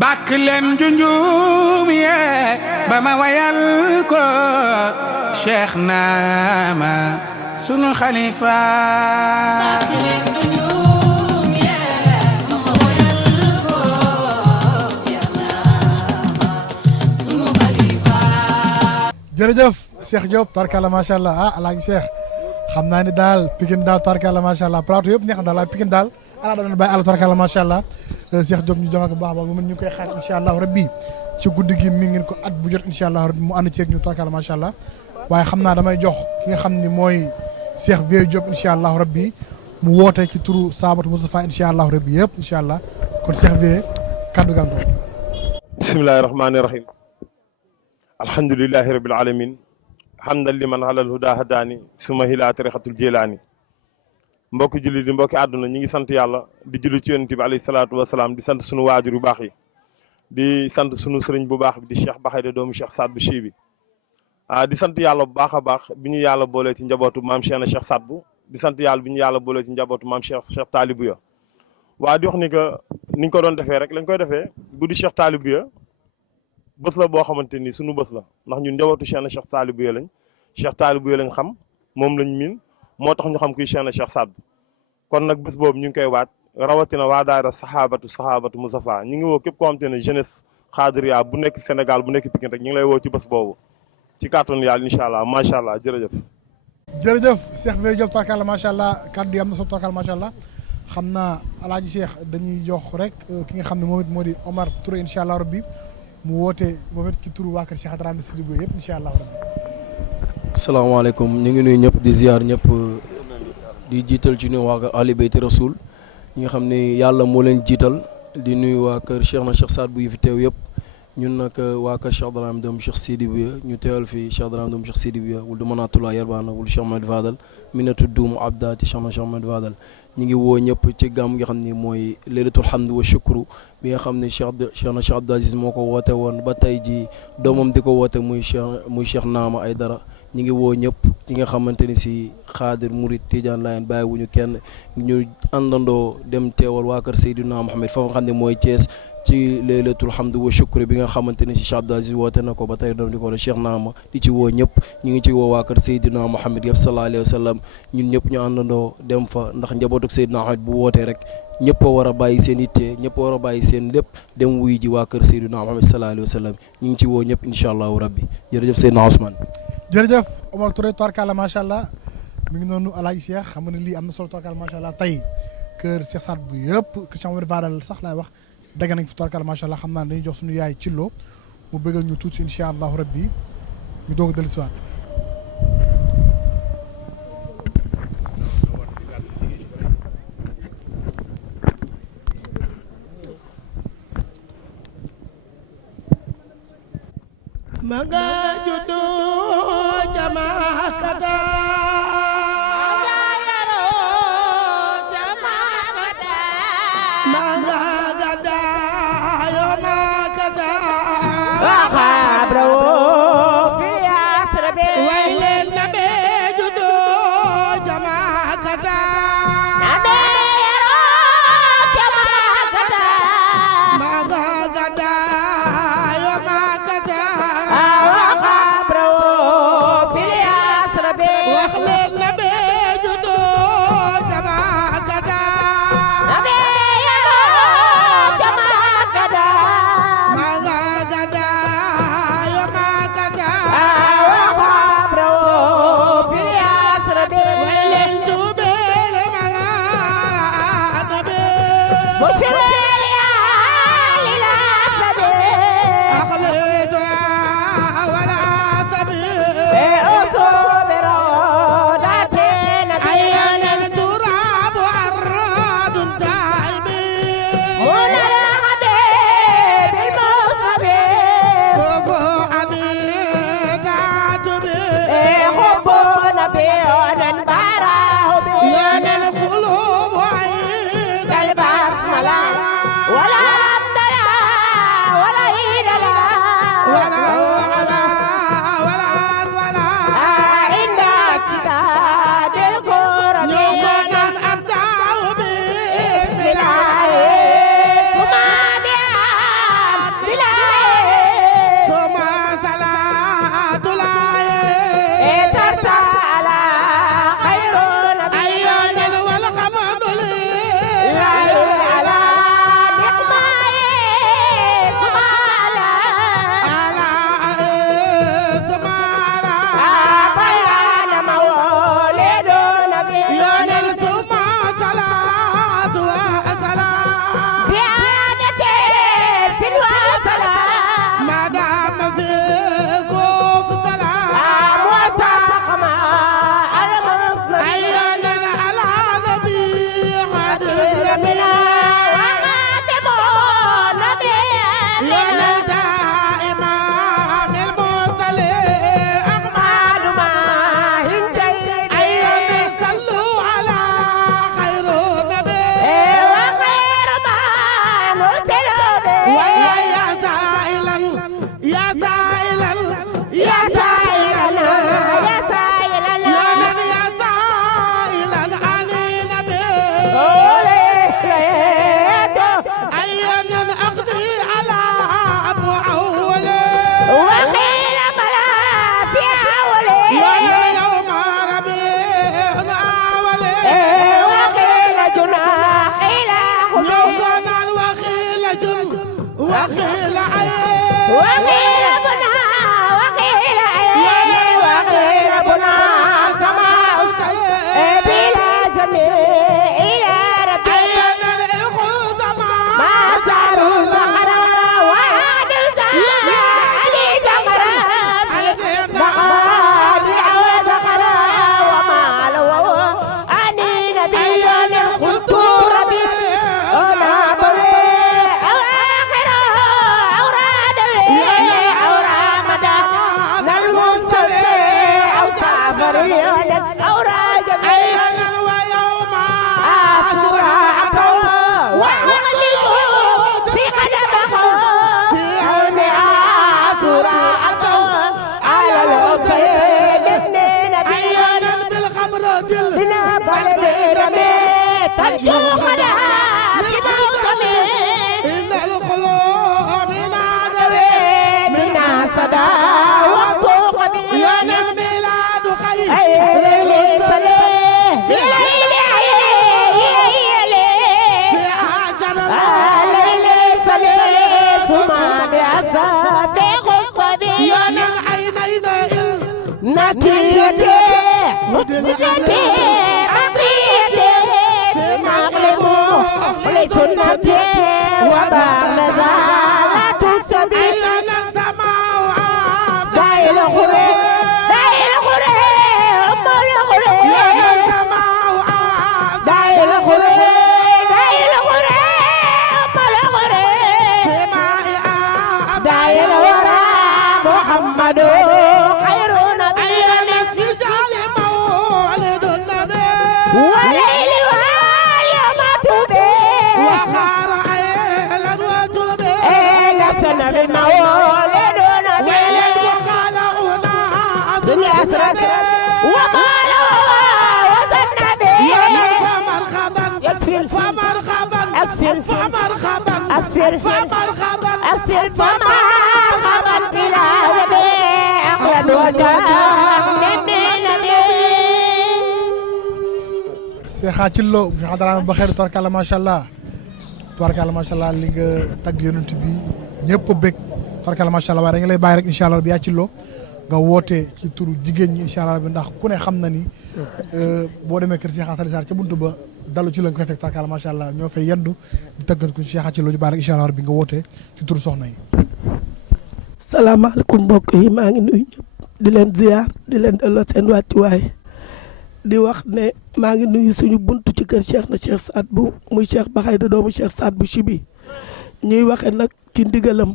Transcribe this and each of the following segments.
bàkk leen junjum yee ba ma wayal ko Cheikh Naama sunu xalifa. bàkk leen junjum yee ba ma wayal ko Cheikh Naama sunu xalifa. jërëjëf Cheikh Diop tarkala macha allah alaaji Cheikh xam naa ni daal Pikine daal tarkala macha allah plateau yëpp neex na daal waaye Pikine daal ala dana bàyyi àll tarkala macha allah Cheikh Diop ñu jox ko baax baax ñu koy xaar incha allah rabbi ci guddi gi mi ngeen ko at bu jot incha allah rabbi mu ànd ceeg ñu tarkala macha allah waaye xam naa damay jox ki nga xam ni mooy Cheikh Vieux Diop incha allah rabbi mu woote ci turu Saabatu Moustapha incha allah rabbi yëpp incha allah kon Cheikh Vieux kaddu gàncax gi. bismillahi rahmaani rahim. alhamdulilahi rabil alamin hamdan liman alal huda hadaani suma hilaa tarixatul jilaani. mbokki julli di mbokki àdduna ñi ngi sant yàlla di julli ci yonent bi alayhi salaatu wasalaam di sant sunu waajur yu baax yi di sant sunu sëriñ bu baax bi di Cheikh Baxayda doomu Cheikh Saad bu Chi bi di sant yàlla bu baax a baax bi ñu yàlla boolee ci njabootu maam Cheikh na Cheikh Saad bu di sant yàlla bi ñu yàlla boolee ci njabootu maam Cheikh Taalibu ya waa di wax ni que niñ ko doon defee rek lañ koy defee guddi Cheikh Taalibu ya bés la boo xamante ni sunu bés la ndax ñun njabootu Cheikh na Cheikh Taalibu ya lañ Cheikh Taalibu ya lañ xam moom lañ miin moo tax ñu xam kuy Cheikh na Cheikh Saad bu kon nag bés boobu ñu ngi koy waat rawatina waa daara sahabatu Moustapha ñu ngi woo képp koo xamante ne jeunesse xaadiriya bu nekk Sénégal bu nekk Pikine rek ñu ngi lay woo ci bés boobu ci kàttanu yàlla incha allah macha allah jërëjëf. jërëjëf Cheikh Vieux Diop tarkalla macha allah kaddu yi am na solo tarkalla macha allah xam naa alaaji Cheikh dañuy jox rek ki nga xam ne moom it moo di Omar Touré incha allah rabbi mu woote moom it ci turu waa kër Cheikh Adrame Sidibé yëpp incha allah rabbi. asalaamaaleykum ñu ngi nuyu ñëpp di ziar ñëpp di jiital ci nuyu waa ahli bayti rasul ñi nga xam ne yàlla moo leen jiital di nuyu waa kër Cheikh na Cheikh Saad bu yi fi teew yëpp ñun nag waa kër Cheikh Adrame doomu Cheikh Sidibé ñu teewal fi Cheikh Adrame doomu Cheikh Sidibé wul du mënaatulaa yarbana wul Cheikh Ahmed Fadal minatu duum abdaati Cheikh Ahmed Fadal ñu ngi woo ñëpp ci gàmm nga xam ni mooy laylatul hamd wa shukru bi nga xam ne Cheikh na Cheikh Abdou Aziz moo ko woote woon ba tey ji doomam di ko woote muy Cheikh Naama Aydara ñu ngi woo ñëpp ci nga xamante ni si xaadir murid Tidiane Layen bàyyi wuñu kenn ñu àndandoo dem teewal waa kër Seydina Mohamed foofu nga xam ne mooy Thiès ci laylatul hamd wa shukri bi nga xamante ni si Cheikh Abdou Aziz woote na ko ba tey doom di ko Cheikh Naama di ci woo ñëpp ñu ngi ci woo waa kër Seydina Mohamed yëpp sallallahu alayhi wa sallam ñun ñëpp ñu àndandoo dem fa ndax njabootu Seydina Mohamed bu wootee rek ñëpp a war a bàyyi seen ittee ñëpp a war a bàyyi seen lépp dem wuy ji waa kër Seydina Mohamed sallallahu alayhi wa sallam ñu ngi ci woo ñëpp incha allahu rabbi jërëjëf Seydina Ousmane. jërëjëf Omar Touré tarkalla macha allah mi ngi noonu alaaji Cheikh xam nga ne lii am na solo tarkalla macha allah tey kër Cheikh Saad bu yëpp kër Cheikh Ahmed Fadal sax laay wax dagg nañ fi tarkalla macha allah xam naa dañuy jox suñu yaay Cillo mu bëggal ñu tuuti incha allahu rabbi ñu doog a dellusiwaat. Maga juddu jamakata maga yaro jamakata maga gada yo makata wa khabro fil yasrabe waylen nabe juddu jamakata nabe yaro jamakata maga gada yo makata وقيل وقيل بنا وقيل وقيل بنا سماء بلا جميع إلى ربي ما صاروا زهرا وعد زهرا زهرا مقادع وزهرا وما لو أني نبي قلت ربي أنا بوي أو آخره أو رادوي أو رامدا نلمستوي أو سافر أو راجبي ويوم عاشوراء وعلقوا في قدمه في يوم عاشوراء على الحسين ابن نبينا بالخبر دلنا بلدي دمي تنجو خدها لموتمي إن الخلود من عدوي من صدا وفوق بي يا الميلاد خير ليلي سليم في ليلي في عجل ليلي سليم ثم بأسافي قصبي يا العينين نكيتي مدلتي عقيتي في مغلبه ولسنتي وبعد زالة السبيل أنا سماء داي الخري داي الخري أم الخري يا سماء داي الخري داي الخري أم الخري سماء داي الورى محمد خير نبي نفسي سالم ولد النبي وليل واليوم توبي وخار عيلا وتوبي نفسنا بالمولد نبي وخلقنا سني أسرك وما له وزن نبي فمرحبا يكسر فمرحبا أكسر فمرحبا أكسر فمرحبا أكسر فمرحبا بلا نبي أخلد وجاه نبي Seexa Cillo fi xadara ba xeer tubarkalla macha allah li nga tagg yonent bi ñëpp bëgg tubarkalla macha allah waaye dañu lay bàyyi rek incha allah bi yaa Cillo nga woote ci turu jigéen ñi incha allah bi ndax ku ne xam na ni boo demee kër Seexa Sali Sarr ca buntu ba dalu ci la nga koy fekk tubarkalla macha allah ñoo fay yendu di taggat ko Seexa Cillo ñu bàyyi rek incha allah bi nga woote ci turu soxna yi. salaamaaleykum mbokk yi maa ngi nuyu ñëpp di leen ziar di leen delloo seen wàccuwaay di wax ne maa ngi nuyu suñu buntu ci kër Cheikh na Cheikh Saad bu muy Cheikh Bakhayda doomu Cheikh Saad bu Chibi ñuy waxe nag ci ndigalam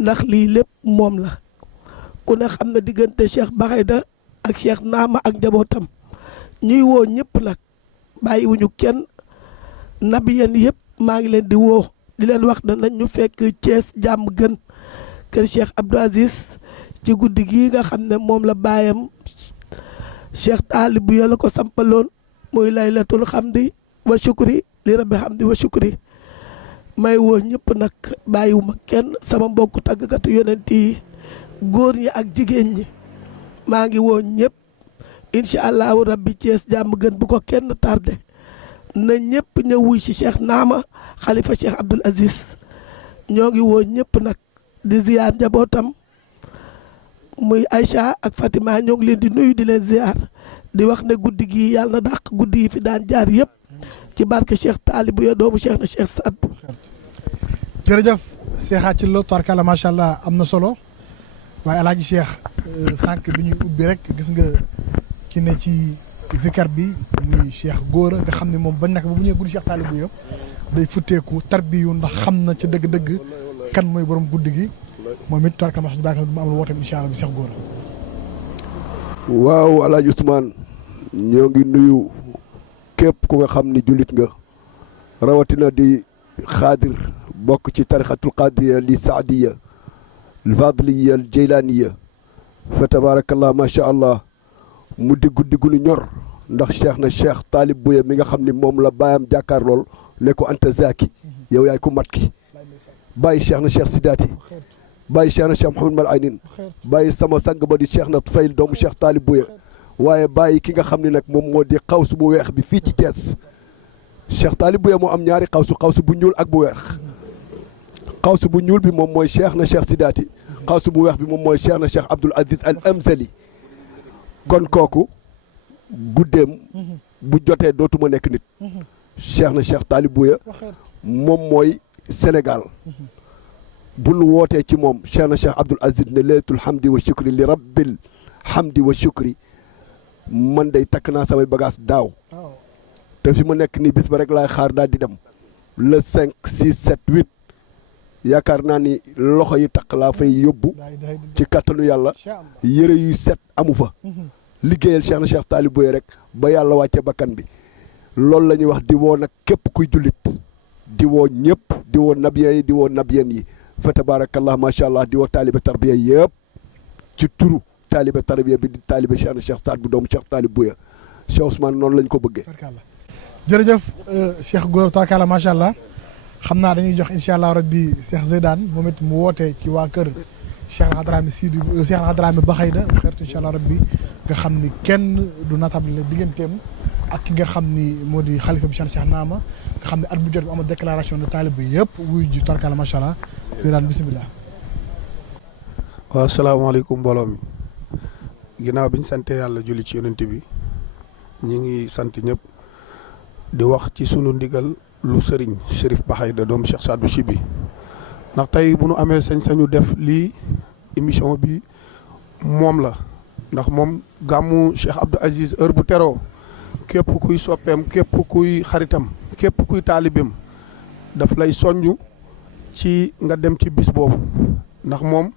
ndax lii lépp moom la ku ne xam na diggante Cheikh Bakhayda ak Cheikh Naama ak njabootam ñuy woo ñëpp nag bàyyiwuñu kenn nabiyen yëpp maa ngi leen di woo di leen wax ne nañ ñu fekk Thiès jàmm gën kër Cheikh Abdou Aziz ci guddi gii nga xam ne moom la baayam Cheikh Taalib bu la ko sampaloon muy laylatul xamdi wa shukri li rabbi xamdi wa shukri may woo ñëpp nag bàyyiwuma kenn sama mbokku tàggkatu yonent yi góor ñi ak jigéen ñi maa ngi woo ñëpp incha allahu rabbi Thiès jàmm gën bu ko kenn tardé na ñëpp ñëw wuy si Cheikh Naama xalifa Cheikh Abdoul Aziz ñoo ngi woo ñëpp nag di ziar njabootam muy Aïcha ak Fatima ñoo ngi leen di nuyu di leen ziar di wax ne guddi gi yàlla na dàq guddi yi fi daan jaar yëpp ci barke Cheikh Taalib ya doomu Cheikh na Cheikh Saad bu jërëjëf Seexa Cillo tubarkalla macha allah am na solo waaye alaaji Cheikh sànq bi ñuy ubbi rek gis nga ki ne ci zikar bi muy Cheikh Gora nga xam ne moom bañ naka ba bu ñëwee guddi Cheikh Taalib ya day futteeku tarbiyu ndax xam na ci dëgg-dëgg kan mooy borom guddi gi moom it tubarkalla macha allah mu am lu woote incha allah bi Cheikh Gora. waaw alaaji Ousmane ñoo ngi nuyu képp ku nga xam ni jullit nga rawatina di xaadir bokk ci tarixatul qadiriya li saadiya alfadliya aljeylaaniya fa tabarakallah macha allah mu di guddi gu nu ñor ndax cheikh na cheikh Taalib Buya mi nga xam ni moom la baayam jàkkaar lool ne ko anta zaki yow yaay ku mat ki bàyyi cheikh na cheikh Sidaati bàyyi cheikh na cheikh Mouhamed Mal Aynin bàyyi sama sang ba di cheikh na Fayl doomu cheikh Taalib Buya waaye bàyyi ki nga xam ne nag moom moo di xawsu bu weex bi fii ci Thiès cheikh Taalib Buya moo am ñaari xawsu bu ñuul ak bu weex xawsu bu ñuul bi moom mooy cheikh na cheikh Sidaati xawsu bu weex bi moom mooy cheikh na cheikh Abdoul Aziz Al Amzali kon kooku guddeem bu jotee dootuma nekk nit cheikh na cheikh Talib Bouya moom mooy Sénégal bu nu wootee ci moom cheikh na cheikh Abdoul Aziz ne leetul hamdi wa shukri li rabbil hamdi wa shukri man day takk naa samay bagage daaw te fi ma nekk nii bis ba rek laay xaar daal di dem le 5 6 7 8 yaakaar naa ni loxo yi takk laa fay yóbbu ci kattanu yàlla yëre yu set amu fa liggéeyal cheikh na cheikh Talib Bouya rek ba yàlla wàcce bakkan bi loolu la ñuy wax di woo nag képp kuy jullit di woo ñëpp di woo nabiyen yi di woo nabiyen yi fa tabarakallah macha allah di woo taalibe tarbiya yëpp ci turu taalibe tarbiya bi di taalibe cheikh na cheikh Saad bu doomu cheikh Talib Bouya Cheikh Ousmane noonu lañ ko bëggee. jërëjëf cheikh góor tarkala macha allah xam naa dañuy jox incha allah rabbi cheikh Zeydane moom it mu wootee ci waa kër cheikh Hadrami Sidi cheikh Hadrami Baxayda mu xeertu incha allah rabbi nga xam ni kenn du natable digganteem ak ki nga xam ni moo di xalifa bi Cheikh Naama nga xam ne at bu jot bi am déclaration de talib bi yëpp wuyu ji tarkala macha allah Zeydane bisimilah. waaw salaamaaleykum mbooloo mi ginnaaw bi ñu sante yàlla julli ci yonent bi ñi ngi sant ñëpp di wax ci sunu ndigal lu sëriñ Chérif Baxayda doomu Cheikh Saad bu Chibi ndax tey bu nu amee sañ-sañu def lii émission bi moom la ndax moom gàmmu Cheikh Abdou Aziz heure bu teroo képp kuy soppeem képp kuy xaritam képp kuy taalibeem daf lay soññ ci nga dem ci bis boobu ndax moom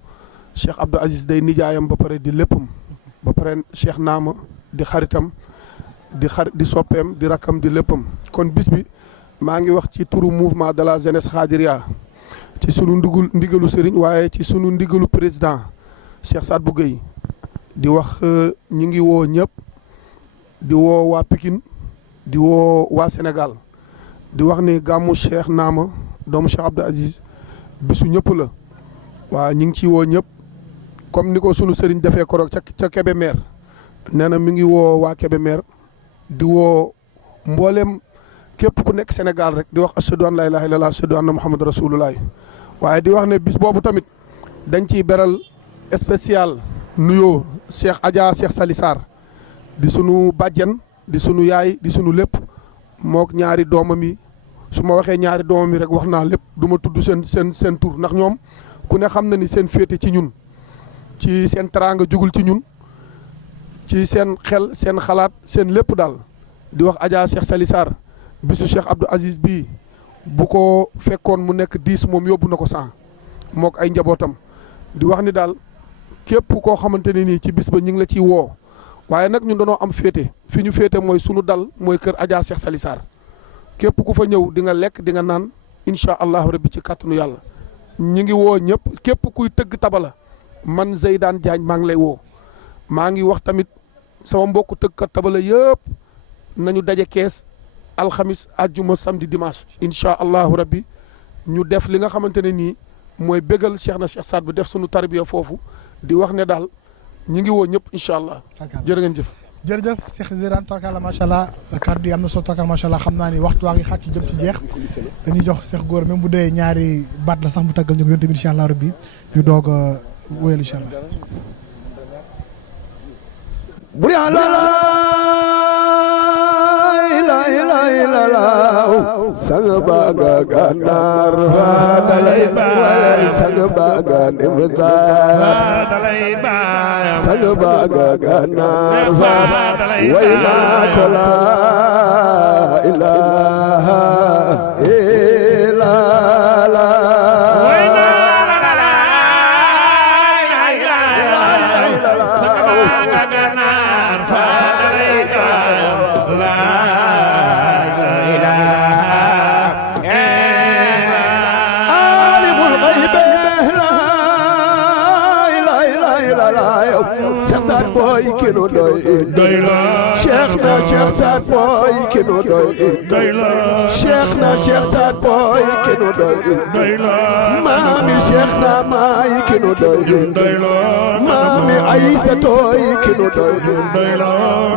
Cheikh Abdou Aziz day nijaayam ba pare di léppam ba pare Cheikh Naama di xaritam di soppeem di rakkam di léppam kon bis bi maa ngi wax ci turu mouvement de la jeunesse Khadiriya ci sunu ndigalu sëriñ waaye ci sunu ndigalu président Cheikh Saad bu Gueye di wax ñi ngi woo ñëpp di woo waa Pikine di woo waa Sénégal di wax ni gàmmu Cheikh Naama doomu Cheikh Abdou Aziz bisu ñëpp la waa ñi ngi ci woo ñëpp comme ni ko sunu sëriñ defee koroog ca Kébémer nee na mi ngi woo waa Kébémer di woo mboolem képp ku nekk Sénégal rek di wax ashadu an laa ilaaha illallaah ashadu anna Muhammad rasulullah waaye di wax ne bis boobu tamit dañ ciy beral spécial nuyoo Cheikh Adja Cheikh Sali Sarr di sunu bàjjen di sunu yaay di sunu lépp mook ñaari doomam yi su ma waxee ñaari doomam yi rek wax naa lépp du ma tudd seen tur ndax ñoom ku ne xam na ni seen féete ci ñun ci seen teraanga jugul ci ñun ci seen xel seen xalaat seen lépp daal di wax Adja Cheikh Sali Sarr bisu Cheikh Abdou Aziz bii bu ko fekkoon mu nekk 10 moom yóbbu na ko 100 mook ay njabootam di wax ni daal képp koo xamante ne nii ci bis ba ñu ngi la ciy woo waaye nag ñun dañoo am féete fi ñu féete mooy sunu dal mooy kër Adja Cheikh Sali Sarr képp ku fa ñëw di nga lekk di nga naan incha allahu rabbi ci kàttanu yàlla ñu ngi woo ñëpp képp kuy tëgg tabala man Zeydane Diagne maa ngi lay woo maa ngi wax tamit sama mbokku tëggkat tabala yëpp nañu daje kees alxamis àjjuma samedi dimanche incha allahu rabbi ñu def li nga xamante ne nii mooy bégal Cheikh na Cheikh Saad bu def sunu tarbiya foofu di wax ne daal ñu ngi woo ñëpp incha allah. jërë ngeen jëf. jërëjëf Cheikh Zeydane tarkala macha allah kàddu yi am na solo tarkala macha allah xam naa ni waxtu waa ngi xàcc jëm ci jeex dañuy jox Cheikh Gora même bu dee ñaari baat la sax mu taggal ñu ko yéen tamit incha allah rabbi ñu doog a wéyal incha allah. buri ala la ilaha sang ba nga gànnaar fa dalay baay sang ba nga nimza sang ba nga gànnaar fa way naa ko la ilaha Cheikh na Cheikh Saad boy kinu doy Cheikh na Cheikh Saad boy kinu doy Mami Cheikh na may kinu doy Mami Aïssa toy kinu doy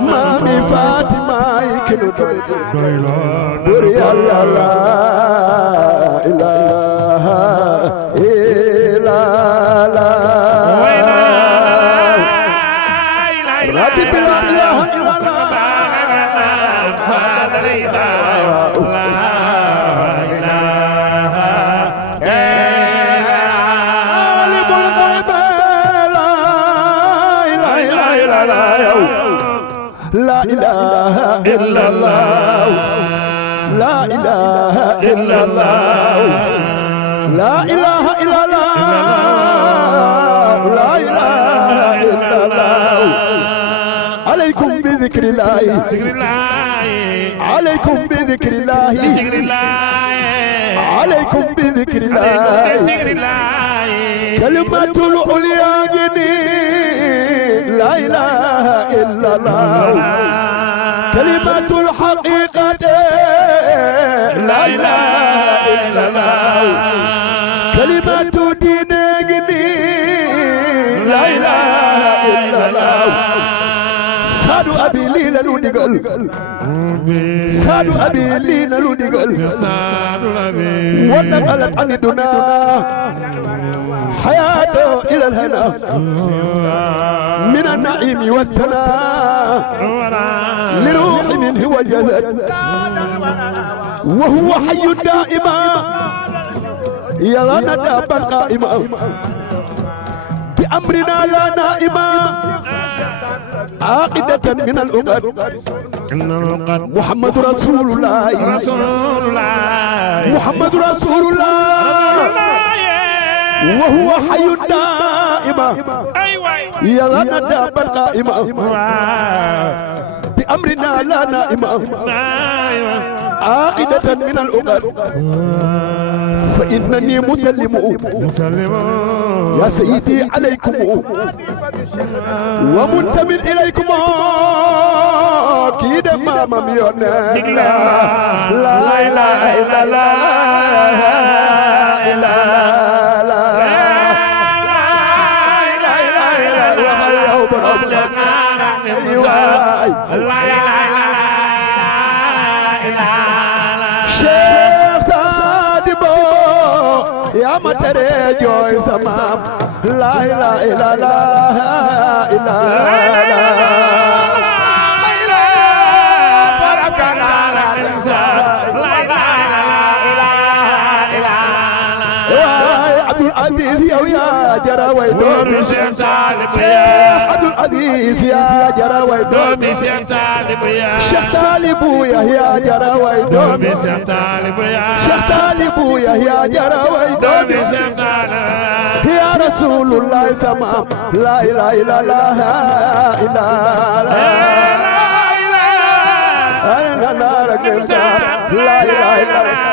Mami Fatima kinu doy Buri Allah la ilaha إلا الله ربي بلا إله إلا الله لا إله إلا الله لا إله إلا الله لا إله إلا الله لا إله إلا الله عليكم بذكر الله عليكم بذكر الله عليكم بذكر الله كلمة العليا لا إله إلا الله كلمة الحقيقة لا إله إلا الله كلمة دين لا إله إلا الله سادو أبي لينا لوديغل سادو أبي لينا لوديغل وانتقلت عن الدنا حياته إلى الهنا من النعيم والثناء لروح منه وجلد وهو حي دائما يرى ندابا قائما بأمرنا لا نائما عاقدة من الأقد محمد رسول الله محمد رسول الله وهو حي دائما يرى ندابا قائما بأمرنا لا نائما عاقدة من الأقد فإنني مسلم يا سيدي عليكم ومنتمي إليكم كيد ماما ميونا لا إله إلا الله إلا Cheikh Sadibou yaa ma tere jooy sama la ilaha Aziz yow yaa jara way doomi Cheikh Talib yaa Abdul Aziz yaa jara way doomi Cheikh Talib yaa Cheikh Talib yaa jara way doomi Cheikh Talib yaa Cheikh Talib yaa jara way doomi Cheikh Talib ya Rasulullah sama la ilaha illallah illa la ilaha illallah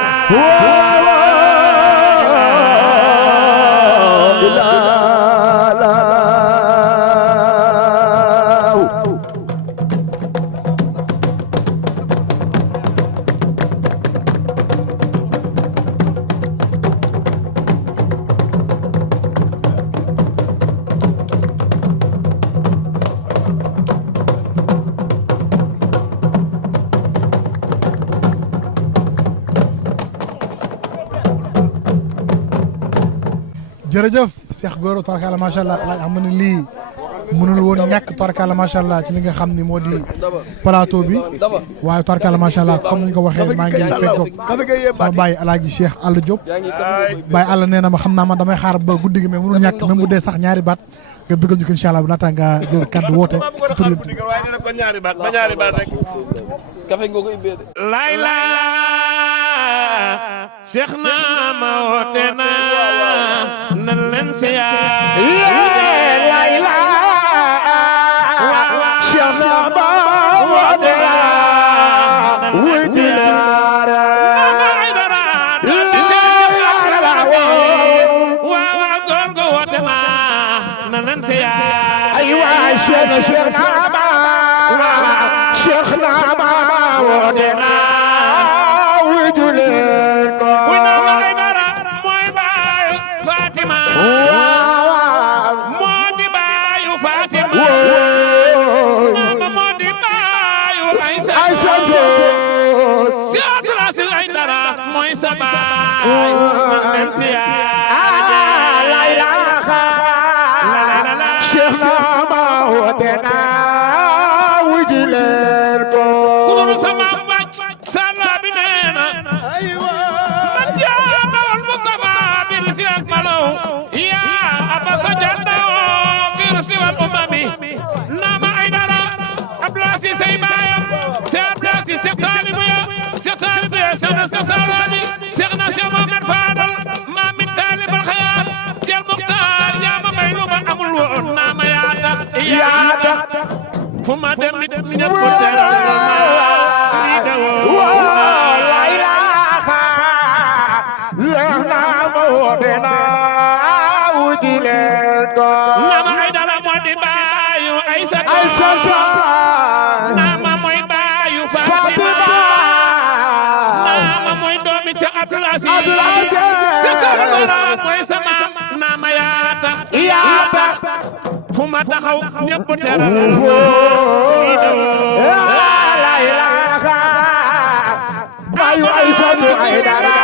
jërëjëf Cheikh Gora tabarkalla macha allah laaj xam ne lii mënul woon ñàkk tabarkalla macha allah ci li nga xam ni moo di plateau bi waaye tabarkalla macha allah comme ni nga ko waxee maa ngi fekkoog sama baay alaaji Cheikh Alla Diop baay Alla nee na ma xam naa man damay xaar ba guddi gi mais mënul ñàkk même bu dee sax ñaari baat nga bëggal ñu ko incha allah bu laata nga jël kàddu woote tur yëpp layla Cheikh na ma woote na nan leen siyaar layla Cheikh na ma woote na wuy siyaar waaw góor go woote na nan leen siyaar ay waay Cheikh na ma Cheikh na ma woote na wuy juleen ko wuy na may dara mooy baayu Fatima moo di baayu Fatima mama moo di baayu Aysatu si Abdul Aziz ay dara mooy sa baay baay man dem siyaar la ilaha Cheikh Naama woote na wuji leen ko ku dul sama bàcc sàlla bi nee na man jaanawal Mustafa bir si ak malaw yaa abasa jaanawoo fir si wal umami naama ay dara Abdoulaye Si say baayam si Abdoulaye Si Seex Taalibu ya Seex Taalibu ya Seex na Seex Salaami Seex na Seex Muhammad Faadal maa min taalibal xayaar jël Muxtaar yaa ma may lu ma amul woon naama yaa tax fu ma dem nit ñëpp teral ma la ilaha Cheikh Naama woote na wuji leen ko Naama ay dara moo di baayu ay sata Naama mooy baayu Fatima Naama mooy doomi ca Abdoulaye Si sama loola mooy sama Naama yaa tax fu ma taxaw ñëpp teral la ilaha bayu ay satu ay dara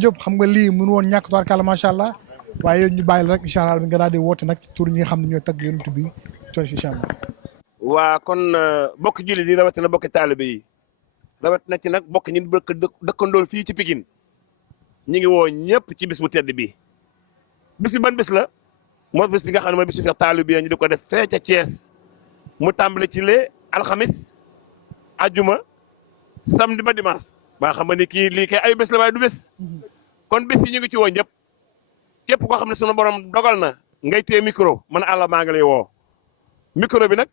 Diop xam nga lii mënu woon ñàkk tubaarkàlla macha allah waaye ñu bàyyi la rek incha allah nga daal di woote nag ci tur ñi nga xam ne ñooy tagg yonent bi toon incha allah. waa kon bokk jullit yi rawatina bokk taalibe yi rawat na ci nag bokk ñi dëkkandool fii ci Pikine ñi ngi woo ñëpp ci bis bu tedd bi bis bi ban bis la moo bis bi nga xam ne mooy bisu Seex taalibe yi ñu di ko def fee ca Thiès mu tàmbale ci lee alxamis ajuma samedi ba dimanche ba xam nga ni kii lii kay ay bés la waaye du bés kon bés yi ñu ngi ci woo ñëpp képp koo xam ne sunu borom dogal na ngay téye micro man àlla maa ngi lay woo micro bi nag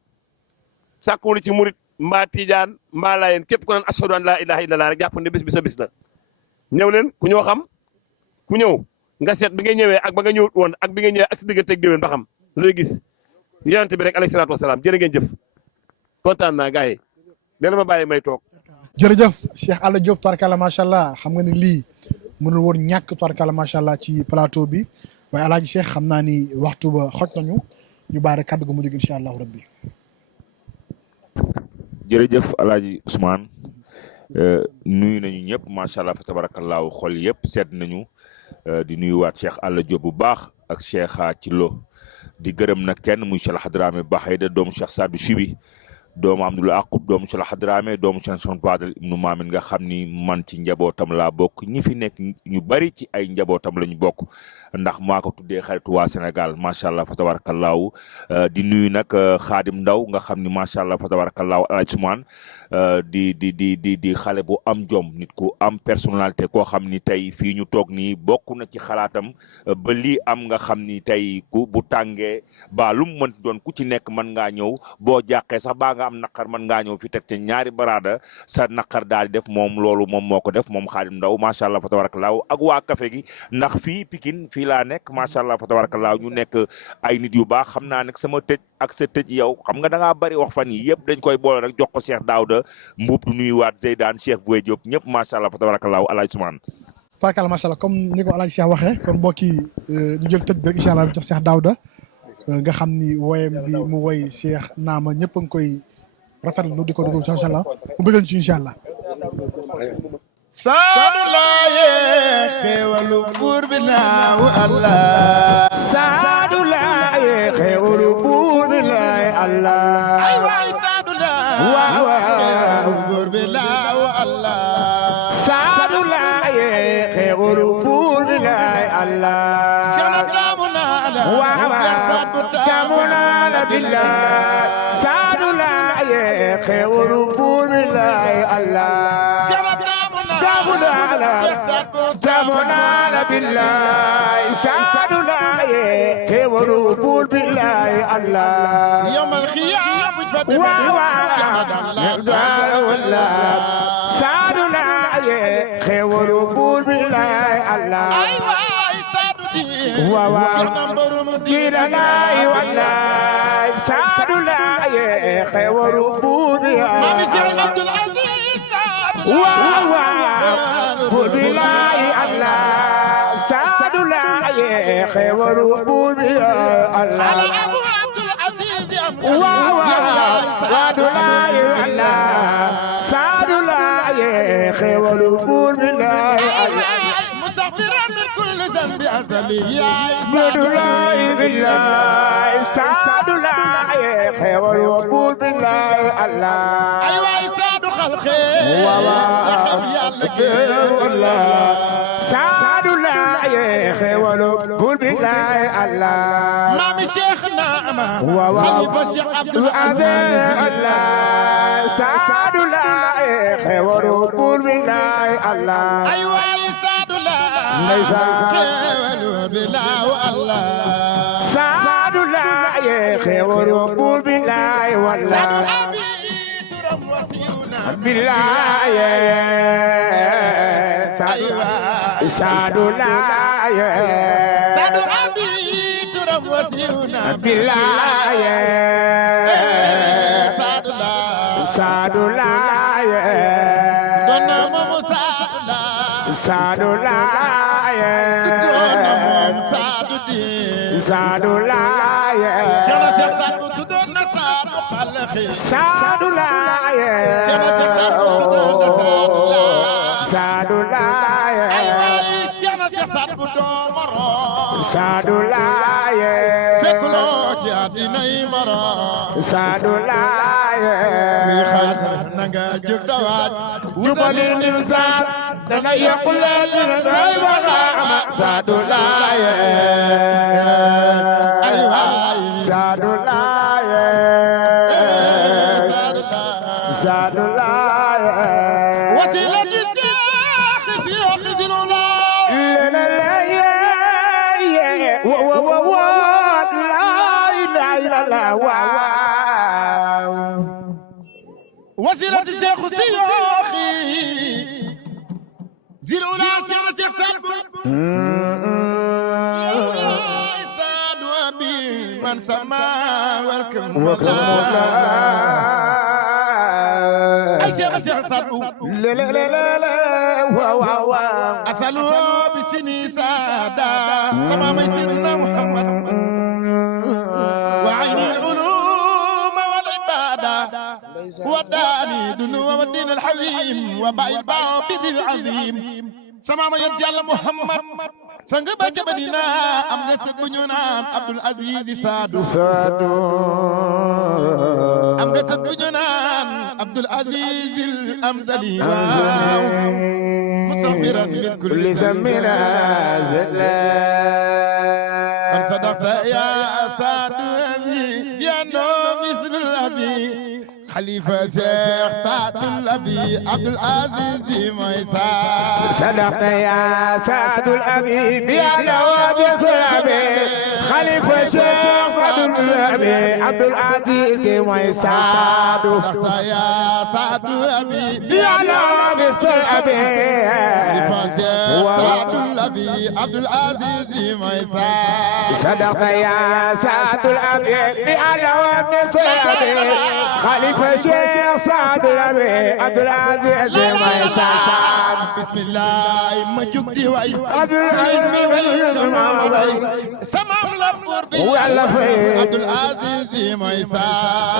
sàkkuwul ci murit mbaa tiijaan mbaa laayeen képp ku naan ashhadu an laa ilaaha illallah rek jàpp ne bés bi sa bis la ñëw leen ku ñoo xam ku ñëw nga seet bi nga ñëwee ak ba nga ñëwut woon ak bi nga ñëwee ak si diggante ak déwén ba xam looy gis yonent bi rek alayhi salaatu wasalaam jërë ngeen jëf kontaan naa gars yi dina ma bàyyi may toog jërëjëf Cheikh Alla Diop tubaarkàlla macha allah xam nga ne lii mënul woon ñàkk tubaarkàlla macha allah ci plateau bi waaye alaaji Cheikh xam naa ni waxtu ba xoj nañu ñu bàyyi rek kàddu gu mujj incha allahu rabbi. jërëjëf alaaji Ousmane nuyu nañu ñëpp macha allah fa tabarakallahu xol yëpp seet nañu di nuyuwaat Cheikh Alla Diop bu baax ak Cheikh ci lo di gërëm nag kenn muy Cheikh Hadrame Baxayda doomu Cheikh Sadou Chibi doomu Abdoul Aqub doomu Cheikh Hadrame doomu Cheikh Fadal ibnu Maamin nga xam ni man ci njabootam laa bokk ñi fi nekk ñu bari ci ay njabootam la ñu bokk ndax maa ko tuddee xaritu waa Sénégal macha allah fa tabarakallahu di nuyu nag Xaadim Ndaw nga xam ni macha allah fa tabarakallahu Alaaji Usmaan di xale bu am jom nit ku am personnalité koo xam ni tey fii ñu toog nii bokk na ci xalaatam ba lii am nga xam ni tey ku bu tàngee ba lu mu mën doon ku ci nekk mën ngaa ñëw boo jàqee sax baa nga am naqar mën ngaa ñëw fi teg ci ñaari baraada sa naqar daal di def moom loolu moom moo ko def moom Xaadim Ndaw macha allah fa tabarakallahu ak waa café gi ndax fii Pikine fii laa nekk macha allah fa tabarakallahu ñu nekk ay nit yu baax xam naa nag sama tëj ak sa tëj yow xam nga da ngaa bari wax fan yi yëpp dañ koy boole rek jox ko Cheikh Daouda Mbuub du nuyuwaat Zeydan Cheikh Bouye Diop ñëpp macha allah fa tabarakallahu Alaaji Usmaan tubaarkàlla macha allah comme ni ko alaaji Cheikh waxee kon mbokk yi ñu jël tëj bi rek incha allah jox Cheikh Daouda nga xam ni woyam bi mu woy Cheikh Naama ñëpp a ngi koy rafetlu di ko dugg incha allah mu bëggal ci incha allah. Saadu laaye xewalu buur bi naaw Allah Saadu laaye xewalu buur bi laaye Allah ay waay Saadu laaye xewalu buur bi naaw Allah Saadu laaye xewalu buur bi laaye Allah Seexna taamu naa la taamu naa la billah Saadu laaye xewalu buur bi laaye Allah تامنا بالله سادنا كيورو بول بالله الله يوم الخيام فتح والله سادنا كيورو بول بالله الله ايوه سادودي سادنا بالله والله سادنا كيورو بول بالله مامي سير عبد العزيز بالله الله سعد الله خير بالله الله على أبو عبد العزيز سعد الله الله سعد الله خير بالله مسافرا من كل ذنب أزلي يا سعد الله بالله سعد الله خير بالله الله أيوة سعد خلقي يا خبي الله سعد الله خير بالله الله مامي شيخنا خليفة الشيخ عبد العزيز الله سعد الله خير بالله الله أيوة سعد الله خير بالله الله سعد الله خير بالله والله سعد أبي ترم وسيونا بالله سعد الله سعد أبي ترم وسيونا بالله سعد الله سعد الله دونا مام سعد الله سعد الله دونا مام سعد الدين سعد الله شنا شيخ سعد دونا سعد خلخي سعد الله شنا شيخ سعد دونا سعد الله سعد الله أيوة شنا شيخ سعد دومرو سعد الله فكلو جادي نيمرو سعد الله في خاطر نغا جوك دوات جبلي نمسار دنا يقول لنا زي بغا سعد الله أيوة سعد الله سعد الله وسيلة الشيخ شيخ ذلولا لا لا لا يا و لا اله الا الله وسيلة الشيخ شيوخي ذلولا شيخ سعد سعد أبي من سما والكم أي شيخ سعد لا لا لا لا واو أسألوا بسني سادا سما ما سيدنا محمد وعين العلوم والعبادة وداني دنو والدين الحليم وباي بابر العظيم سما ما ينتي الله محمد سانغ با ci Medina am na sët bu ñu naan Abdul Aziz Sadou am nga sët bu ñu naan Abdul Aziz al Amzali waaw musafiran min kulli زمنا زلا قد صدقت يا سعد يا نو مثل الأبي خليفة شيخ سعد الأبي عبد العزيز ميسا صدقت يا سعد الأبي بيانا وبسلامي خليفة شيخ سعد الأبي عبد العزيز ميساد صدقت يا سعد الأبي بيانا وبسلامي خليفة شيخ سعد الأبي عبد العزيز ميسا صدقت يا سعد الأبي بيانا وبسلامي خليفة شيخ سعد الأبي عبد العزيز ميساد بسم الله ما جوك واي سيرين بي واي سمام لبور بي عبد العزيز ميسا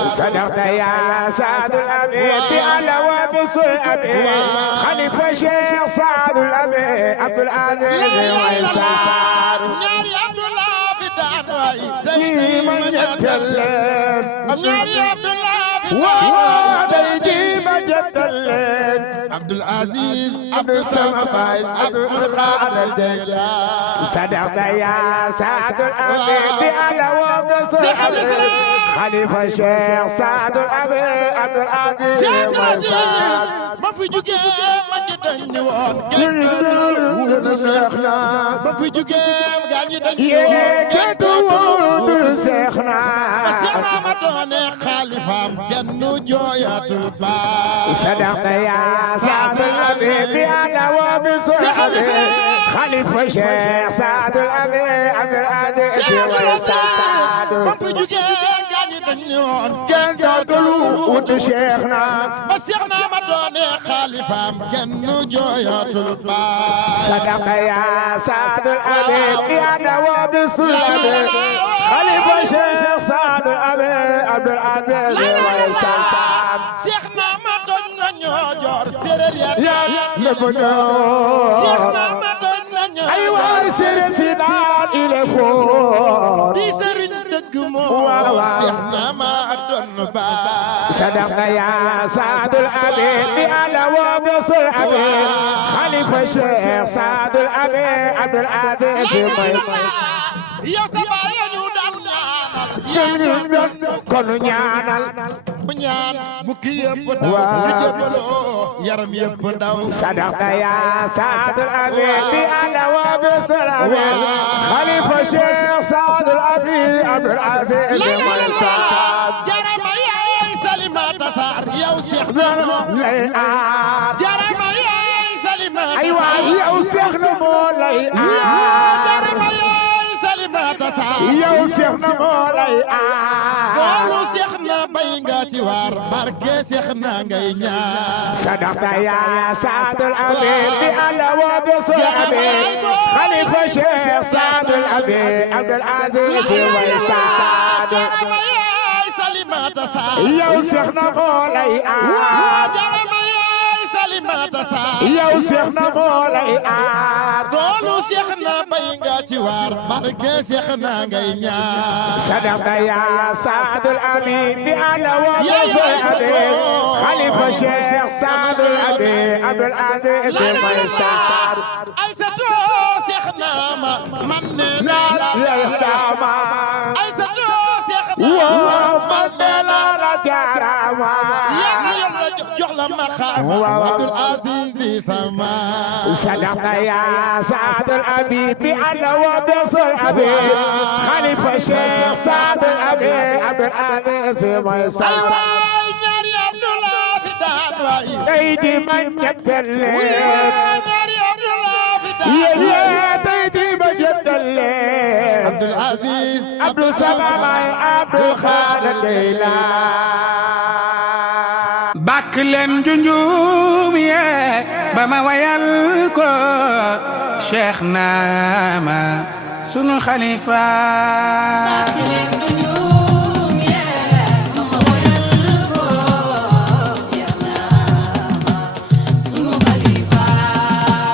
صدقت يا سعد الأبي بأعلى وبسلأبي خليفة شيخ سعد الأبي عبد العزيز ميسا ناري عبد الله في دار واي تيجي من جتلين ناري عبد الله في تيجي من جتلين عبد العزيز عبد السماء عبد القادر الجيلاني صدقت يا سعد الأبي بأعلى وبسلأبي خليفة شيخ سعد الأبي عبد العزيز ما في جوجي ما جدني وان ولد شيخنا ما في جوجي غاني دني يا جدو ولد شيخنا سيما ما دون خليفة جنو جويات الباب صدقت يا سعد الأبي بأنا وبسلأبي خليفة شيخ سعد الأبي عبد العزيز ما في جوجي dañ ñoon kenn dootul wut Cheikh na ba Cheikh na ma doone xalifaam kenn jooyatul ba sadaqa ya Saadul Habib ya dawa bisulami xalifa Cheikh Saadul Habib Abdul Aziz way saam Cheikh na ma doon na ñoo joor séeréer ya lépp ñoo Cheikh na ma doon na ñoo ay waay séeréer fi naan il est fort di sëriñ dëgg moo Cheikh na ma doon ba sadaqa ya Saadul Habib ya dawa bisulami xalifa Cheikh Saadul Habib Abdul Aziz way yow sa baay ñu daan ñaanal kon ñaanal mu ñaan bu ki yëpp daw ñu jëbaloo yaram yëpp daw sadaqa ya Saadul Habib bi adawa bi salami xalifa Cheikh Saadul Habib Abdul Aziz mooy saam jarama yaay Salimata Sarr yow Cheikh lay aar jarama yaay Salimata ay waay yow Cheikh na moo lay aar jarama yaay Salimata Sarr yow Cheikh na moo lay aar loolu Cheikh na bay nga ci waar barke Cheikh na ngay ñaan sadaqa ya Saadul Habib bi adawa bi salami xalifa Cheikh Saadul Habib Abdul Aziz mooy saam jarama yaay Salimata Sarr yow Cheikh na moo lay aar jarama yaay Salimata Sarr yow Cheikh na moo lay aar toolu Cheikh na bay nga ci waar barke Cheikh na ngay ñaan sadaqa ya Saadul Habib bi adawa bi salami xalifa Cheikh Saadul Habib Abdul Aziz mooy saam ay sa too Cheikh na ma man ne la jaarama ay sa too Cheikh na waaw man de la jaarama yàlla yàlla jox la ma xam Abdul Aziz sama sadaqa ya Saadul Habib bi adawa bi salami xalifa Cheikh Saadul Habib Abdul Aziz mooy saam ay ñaari Abdullah fi daan waay tey ji ma ñettel ñaari Abdullah fi daan yee tey ji ma ñettel Abdul Aziz Abdul Samad Abdul Xaadir Jeylaan bàkk leen junjum yee ba ma wayal ko Cheikh Naama sunu xalifa